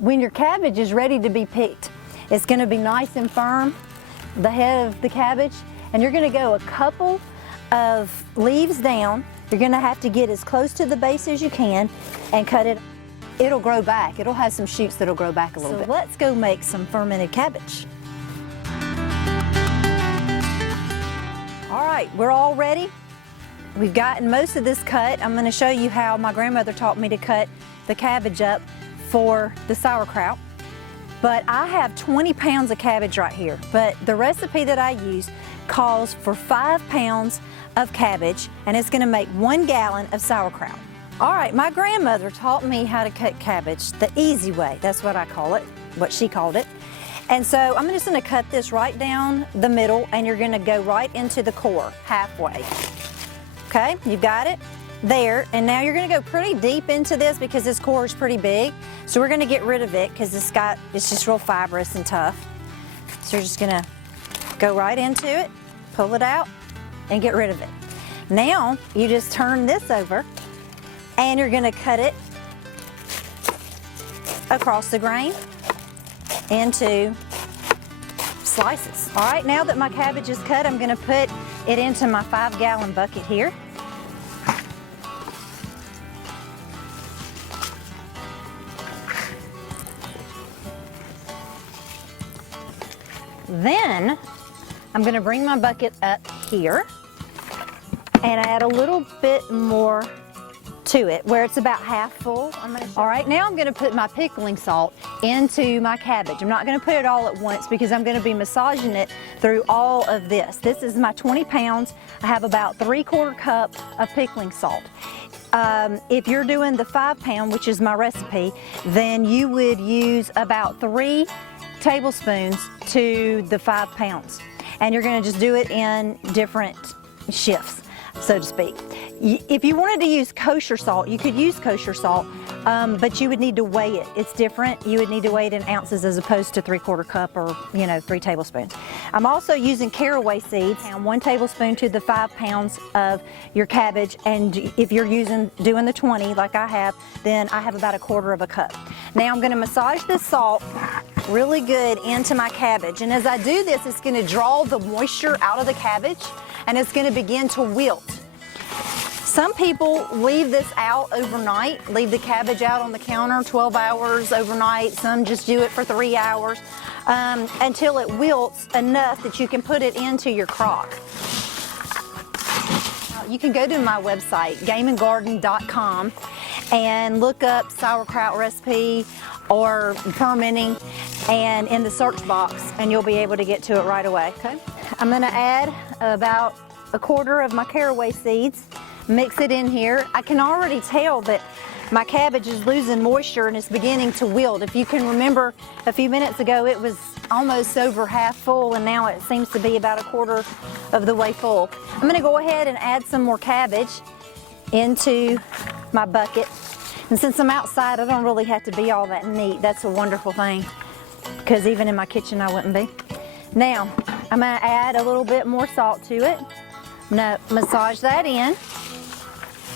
When your cabbage is ready to be picked, it's going to be nice and firm, the head of the cabbage, and you're going to go a couple of leaves down. You're going to have to get as close to the base as you can and cut it. It'll grow back. It'll have some shoots that'll grow back a little bit. Let's go make some fermented cabbage. All right, we're all ready. We've gotten most of this cut. I'm going to show you how my grandmother taught me to cut the cabbage up for the sauerkraut. But I have 20 pounds of cabbage right here. But the recipe that I use calls for 5 pounds of cabbage, and it's going to make 1 gallon of sauerkraut. All right, my grandmother taught me how to cut cabbage the easy way. That's what I call it, what she called it. And so I'm just going to cut this right down the middle, and you're going to go right into the core, halfway. Okay, you've got it there, and now you're going to go pretty deep into this because this core is pretty big. So we're going to get rid of it because it's just real fibrous and tough. So you're just going to go right into it, pull it out, and get rid of it. Now you just turn this over, and you're going to cut it across the grain into slices. All right, now that my cabbage is cut, I'm going to put it into my 5-gallon bucket here. Then I'm going to bring my bucket up here and add a little bit more to it where it's about half full. All right, now I'm going to put my pickling salt into my cabbage. I'm not going to put it all at once because I'm going to be massaging it through all of this. This is my 20 pounds. I have about 3/4 cup of pickling salt. If you're doing the 5 pound, which is my recipe, then you would use about 3 tablespoons to the 5 pounds. And you're going to just do it in different shifts, so to speak. If you wanted to use kosher salt, you could use kosher salt, but you would need to weigh it. It's different. You would need to weigh it in ounces as opposed to 3/4 cup or 3 tablespoons. I'm also using caraway seeds, 1 tablespoon to the 5 pounds of your cabbage, and if you're doing the 20 like I have, then I have about 1/4 cup. Now I'm going to massage this salt really good into my cabbage, and as I do this, it's going to draw the moisture out of the cabbage, and it's going to begin to wilt. Some people leave this out overnight, leave the cabbage out on the counter 12 hours overnight. Some just do it for 3 hours until it wilts enough that you can put it into your crock. You can go to my website, gameandgarden.com, and look up sauerkraut recipe or fermenting, and in the search box, and you'll be able to get to it right away. Okay, I'm going to add about 1/4 of my caraway seeds. Mix it in here. I can already tell that my cabbage is losing moisture and it's beginning to wilt. If you can remember a few minutes ago, it was almost over half full, and now it seems to be about 1/4 of the way full. I'm going to go ahead and add some more cabbage into my bucket. And since I'm outside, I don't really have to be all that neat. That's a wonderful thing, because even in my kitchen, I wouldn't be. Now, I'm going to add a little bit more salt to it. Now, massage that in.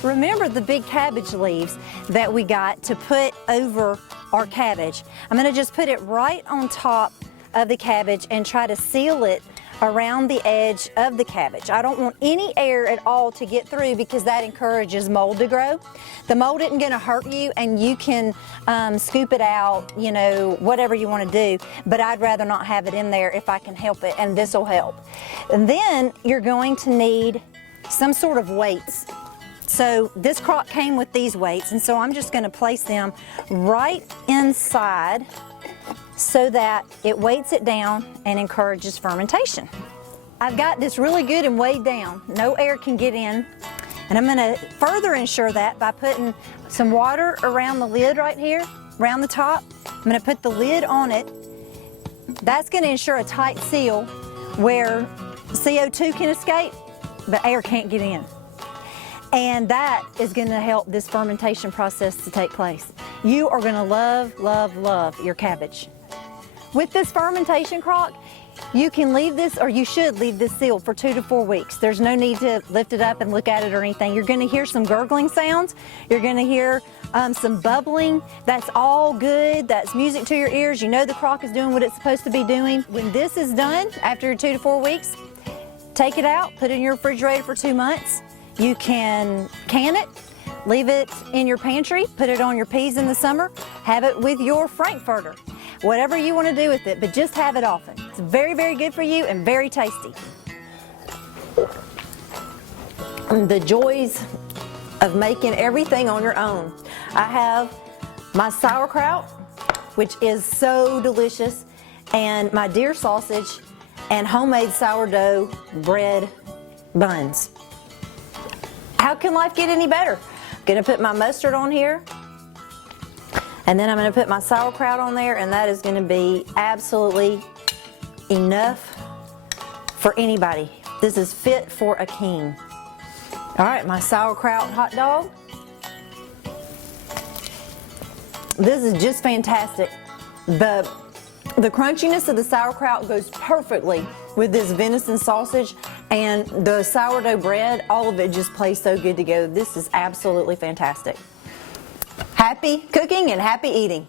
Remember the big cabbage leaves that we got to put over our cabbage. I'm going to just put it right on top of the cabbage and try to seal it around the edge of the cabbage. I don't want any air at all to get through because that encourages mold to grow. The mold isn't going to hurt you, and you can scoop it out, whatever you want to do, but I'd rather not have it in there if I can help it, and this will help. And then you're going to need some sort of weights. So this crock came with these weights, and so I'm just going to place them right inside so that it weights it down and encourages fermentation. I've got this really good and weighed down. No air can get in. And I'm going to further ensure that by putting some water around the lid right here, around the top. I'm going to put the lid on it. That's going to ensure a tight seal where CO2 can escape, but air can't get in. And that is going to help this fermentation process to take place. You are going to love, love, love your cabbage. With this fermentation crock, You can leave this, or you should leave this sealed for 2 to 4 weeks. There's no need to lift it up and look at it or anything. You're gonna hear some gurgling sounds. You're gonna hear some bubbling. That's all good. That's music to your ears. You know the crock is doing what it's supposed to be doing. When this is done, after 2 to 4 weeks, take it out, put it in your refrigerator for 2 months. You can it, leave it in your pantry, put it on your peas in the summer, have it with your frankfurter. Whatever you want to do with it, but just have it often. It's very, very good for you and very tasty. The joys of making everything on your own. I have my sauerkraut, which is so delicious, and my deer sausage and homemade sourdough bread buns. How can life get any better? I'm gonna put my mustard on here. And then I'm going to put my sauerkraut on there, and that is going to be absolutely enough for anybody. This is fit for a king. All right, my sauerkraut hot dog. This is just fantastic. The crunchiness of the sauerkraut goes perfectly with this venison sausage, and the sourdough bread, all of it just plays so good together. This is absolutely fantastic. Happy cooking and happy eating.